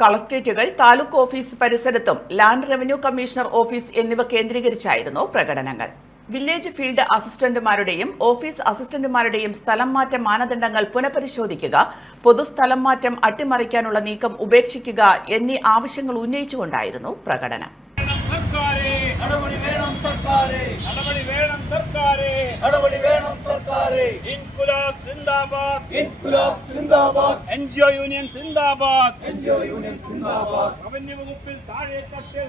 കളക്ടറേറ്റുകൾ, taluk office പരിസരത്തും land revenue commissioner office എന്നിവ കേന്ദ്രീകരിച്ചായിരുന്നു പ്രകടനങ്ങൾ. വില്ലേജ് ഫീൽഡ് അസിസ്റ്റന്റുമാരുടെയും ഓഫീസ് അസിസ്റ്റന്റുമാരുടെയും സ്ഥലം മാറ്റ മാനദണ്ഡങ്ങൾ പുനഃപരിശോധിക്കുക, പൊതുസ്ഥലം മാറ്റം അട്ടിമറിക്കാനുള്ള നീക്കം ഉപേക്ഷിക്കുക എന്നീ ആവശ്യങ്ങൾ ഉന്നയിച്ചുകൊണ്ടായിരുന്നു പ്രകടനം. NGO യൂണിയൻ സിന്ദാബാദ്. റവന്യൂ വകുപ്പിൽ താഴെത്തട്ടിൽ.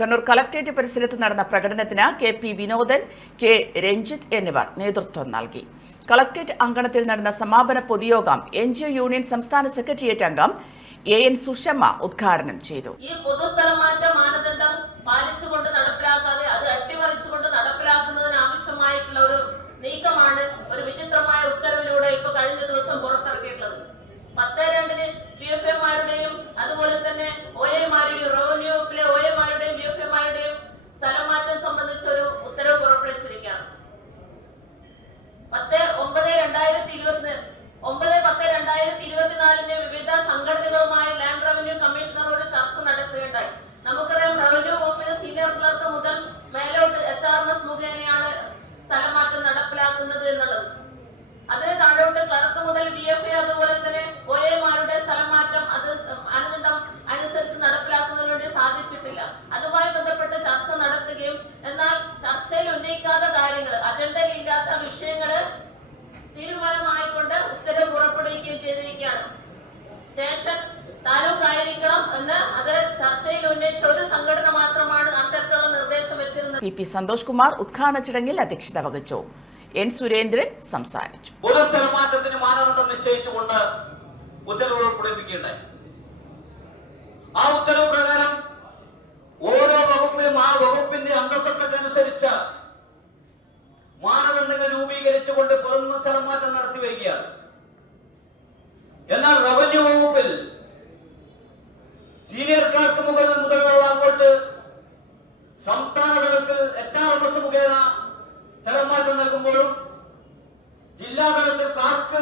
കണ്ണൂർ കളക്ടറേറ്റ് പരിസരത്ത് നടന്ന പ്രകടനത്തിന് KP വിനോദൻ, K രഞ്ജിത്ത് എന്നിവർ നേതൃത്വം നൽകി. കളക്ടറേറ്റ് അങ്കണത്തിൽ നടന്ന സമാപന പൊതുയോഗം NGO യൂണിയൻ സംസ്ഥാന സെക്രട്ടേറിയറ്റ് അംഗം AN സുഷമ്മ ഉദ്ഘാടനം ചെയ്തു. ഈ പൊതുസ്ഥലമാറ്റ മാനദണ്ഡം പാലിച്ചുകൊണ്ട് നടപ്പിലാക്കാതെ അത് അട്ടിമറിച്ചുകൊണ്ട് നടപ്പിലാക്കുന്നതിന് ആവശ്യമായിട്ടുള്ള ഒരു നീക്കമാണ് ഒരു വിചിത്രമായ ഉത്തരവിലൂടെ ഇപ്പൊ കഴിഞ്ഞ ദിവസം പുറത്തിറക്കിയിട്ടുള്ളത്. 10/2 BFAമാരുടെയും അതുപോലെ തന്നെ OAമാരുടെയും റവന്യൂ വകുപ്പിലെ OAമാരുടെയും BFAമാരുടെയും സ്ഥലം മാറ്റം സംബന്ധിച്ച ഒരു ഉത്തരവ് പുറപ്പെടുവിച്ചിരിക്കുകയാണ്. 9/10/2024 വിവിധ സംഘടനകളുമായി ലാൻഡ് റവന്യൂ കമ്മീഷണർ ഒരു ചർച്ച നടത്തുകയുണ്ടായി. നമുക്കറിയാം, റവന്യൂ വകുപ്പിലെ സീനിയർ ക്ലർക്ക് മുതൽ മേലോട്ട് HRMS മുഖേനയാണ് സ്ഥലം മാറ്റം നടപ്പിലാക്കുന്നത് എന്നുള്ളത്. അതിന് താഴോട്ട് ക്ലർക്ക് മുതൽ BFA അതുപോലെ തന്നെ OAമാരുടെ സ്ഥലം മാറ്റം അത് മാനദണ്ഡം അനുസരിച്ച് നടപ്പിലാക്കുന്നതിന് വേണ്ടി സാധിച്ചിട്ടില്ല. അതുമായി ബന്ധപ്പെട്ട് ചർച്ച നടത്തുകയും എന്നാൽ ചർച്ചയിൽ ഉന്നയിക്കാത്ത കാര്യങ്ങൾ, അജണ്ടയിൽ ഇല്ലാത്ത വിഷയങ്ങള് തീരുമാനമായിക്കൊണ്ട് ഉത്തരവ് പുറപ്പെടുവിക്കുകയും ചെയ്തിരിക്കുകയാണ്. സ്റ്റേഷൻ താലൂക്ക് ആയിരിക്കണം എന്ന് അത് ചർച്ചയിൽ ഉന്നയിച്ച ഒരു സംഘടന മാത്രമാണ് അത്തരത്തിലുള്ള നിർദ്ദേശം വെച്ചിരുന്നത്. PP സന്തോഷ് കുമാർ ഉദ്ഘാടന ചടങ്ങിൽ അധ്യക്ഷത വഹിച്ചു. N സുരേന്ദ്രൻ സംസാരിച്ചു. പൊതുസ്ഥലമാറ്റത്തിന് മാനദണ്ഡം നിശ്ചയിച്ചുകൊണ്ട് ഉത്തരവ് പുറപ്പെടുവിക്കുകയുണ്ടായി. ആ ഉത്തരവ് പ്രകാരം ഓരോ വകുപ്പിലും ആ വകുപ്പിന്റെ അന്തസ്സത്തനുസരിച്ച് മാനദണ്ഡങ്ങൾ രൂപീകരിച്ചുകൊണ്ട് പൊതുസ്ഥലം മാറ്റം നടത്തി വരികയാണ്. എന്നാൽ റവന്യൂ വകുപ്പിൽ സീനിയർ ക്ലർക്ക് മുതലുള്ള അങ്ങോട്ട് സംസ്ഥാന തലത്തിൽ HRMS മുഖേന സ്ഥലം മാറ്റം നൽകുമ്പോഴും ജില്ലാ തലത്തിൽ ക്ലർക്ക്